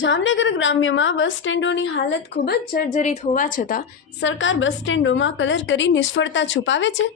જામનગર ગ્રામ્યમાં બસ સ્ટેન્ડોની હાલત ખૂબ જ જર્જરિત હોવા છતાં સરકાર બસ સ્ટેન્ડોમાં કલર કરી નિષ્ફળતા છુપાવે છે।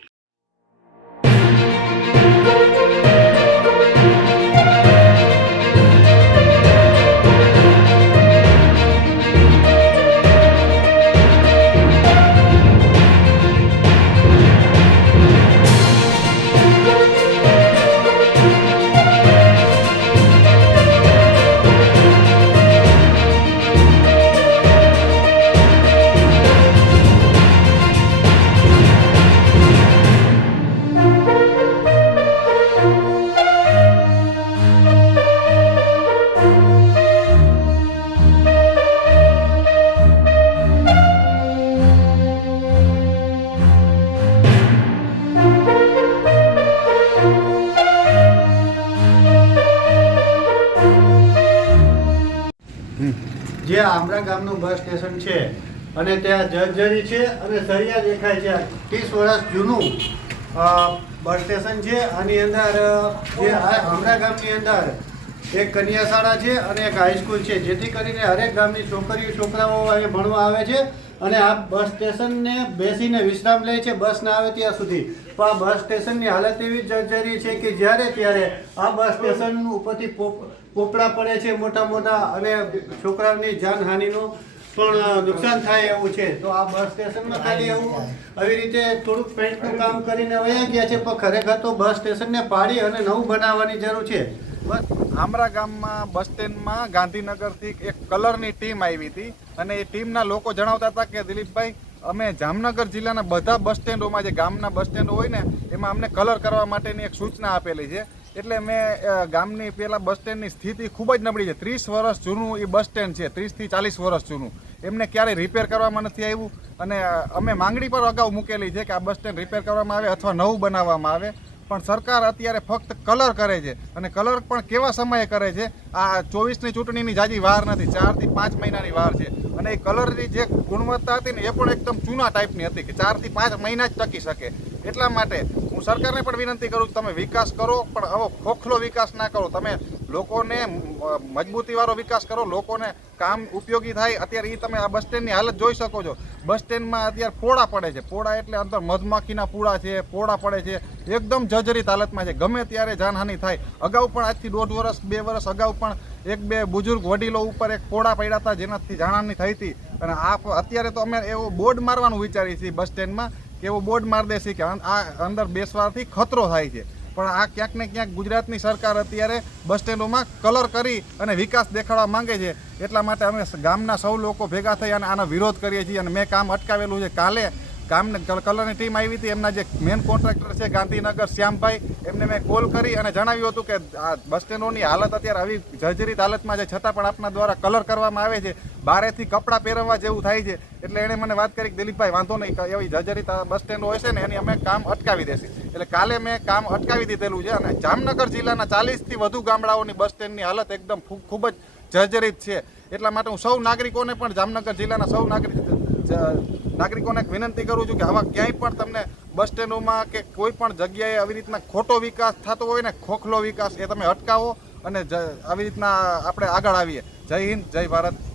જે આમરા ગામનું બસ સ્ટેશન છે અને ત્યાં જર્જરી છે અને સળિયા દેખાય છે। 30 વર્ષ જૂનું બસ સ્ટેશન છે। આની અંદર જે આમરા ગામની અંદર એક કન્યા શાળા છે અને એક હાઈસ્કૂલ છે, જેથી કરીને હરેક ગામની છોકરીઓ છોકરાઓ અહીં ભણવા આવે છે અને આ બસ સ્ટેશનને બેસીને વિશ્રામ લે છે બસ ના આવે ત્યાં સુધી। તો આ બસ સ્ટેશનની હાલત એવી જર્જરી છે કે જ્યારે ત્યારે આ બસ સ્ટેશન ઉપરથી પોપડા પડે છે મોટા મોટા અને છોકરાઓની જાનહાનિનું પણ નુકસાન થાય એવું છે। તો આ બસ સ્ટેશનમાં ખાલી એવું આવી રીતે થોડુંક પેન્ટનું કામ કરીને વયા ગયા છે, પણ ખરેખર તો બસ સ્ટેશનને પાડી અને નવું બનાવવાની જરૂર છે। આમરા ગામમાં બસ સ્ટેન્ડમાં ગાંધીનગરથી એક કલરની ટીમ આવી હતી અને એ ટીમના લોકો જણાવતા હતા કે દિલીપભાઈ, અમે જામનગર જિલ્લાના બધા બસ સ્ટેન્ડોમાં જે ગામના બસ સ્ટેન્ડો હોય ને એમાં અમને કલર કરવા માટેની એક સૂચના આપેલી છે। એટલે મેં ગામની પેલા બસ સ્ટેન્ડની સ્થિતિ ખૂબ જ નબળી છે। 30 વર્ષ જૂનું એ બસ સ્ટેન્ડ છે, 30 થી 40 વર્ષ જૂનું। એમને ક્યારેય રિપેર કરવામાં નથી આવ્યું અને અમે માંગણી પર અગાઉ મૂકેલી છે કે આ બસ સ્ટેન્ડ રિપેર કરવામાં આવે અથવા નવું બનાવવામાં આવે, પણ સરકાર અત્યારે ફક્ત કલર કરે છે અને કલર પણ કેવા સમયે કરે છે। આ 24ની ચૂંટણીની જાજી વાર નથી, 4 થી 5 મહિનાની વાર છે અને એ કલરની જે ગુણવત્તા હતી ને એ પણ એકદમ ચૂના ટાઈપની હતી કે 4 થી 5 મહિના જ ટકી શકે। એટલા માટે હું સરકારને પણ વિનંતી કરું કે તમે વિકાસ કરો, પણ આવો ખોખલો વિકાસ ના કરો। તમે લોકોને મજબૂતીવાળો વિકાસ કરો, લોકોને કામ ઉપયોગી થાય। અત્યારે એ તમે આ બસ સ્ટેન્ડની હાલત જોઈ શકો છો। બસ સ્ટેન્ડમાં અત્યારે પોળા પડે છે, પોળા એટલે અંદર મધમાખીના પૂળા છે, પોળા પડે છે, એકદમ જર્જરિત હાલતમાં છે, ગમે ત્યારે જાનહાનિ થાય। અગાઉ પણ આજથી 1.5 વર્ષ 2 વર્ષ અગાઉ પણ 1-2 બુઝુર્ગ વડીલો ઉપર એક પોળા પડ્યા હતા જેનાથી જાનહાનિ થઈ હતી। અને આ અત્યારે તો અમે એવો બોર્ડ મારવાનું વિચારીએ છીએ બસ સ્ટેન્ડમાં કે એવો બોર્ડ મારી દેશે કે આ અંદર બેસવાથી ખતરો થાય છે, પણ આ ક્યાંક ને ક્યાંક ગુજરાતની સરકાર અત્યારે બસ સ્ટેન્ડોમાં કલર કરી અને વિકાસ દેખાડવા માંગે છે। એટલા માટે અમે ગામના સૌ લોકો ભેગા થઈ અને આનો વિરોધ કરીએ છીએ અને મેં કામ અટકાવેલું છે। કાલે ગામને કલરની ટીમ આવી હતી, એમના જે મેન કોન્ટ્રાક્ટર છે ગાંધીનગર શ્યામભાઈ, એમને મેં કોલ કરી અને જણાવ્યું હતું કે આ બસ સ્ટેન્ડોની હાલત અત્યારે આવી જર્જરિત હાલતમાં છે, છતાં પણ આપના દ્વારા કલર કરવામાં આવે છે, બારેથી કપડાં પહેરવા જેવું થાય છે। એટલે એણે મને વાત કરી કે દિલીપભાઈ વાંધો નહીં, એવી જર્જરિત બસ સ્ટેન્ડો હોય છે ને એની અમે કામ અટકાવી દેશે। એટલે કાલે મેં કામ અટકાવી દીધેલું છે અને જામનગર જિલ્લાના 40થી વધુ ગામડાઓની બસ સ્ટેન્ડની હાલત એકદમ ખૂબ જ જર્જરિત છે। એટલા માટે હું સૌ નાગરિકોને પણ જામનગર જિલ્લાના સૌ નાગરિકોને વિનંતી કરું છું કે આવા ક્યાંય પણ તમને બસ સ્ટેન્ડોમાં કે કોઈ પણ જગ્યાએ આવી રીતના ખોટો વિકાસ થતો હોય ને, ખોખલો વિકાસ, એ તમે અટકાવો અને આવી રીતના આપણે આગળ આવીએ। જય હિન્દ, જય ભારત।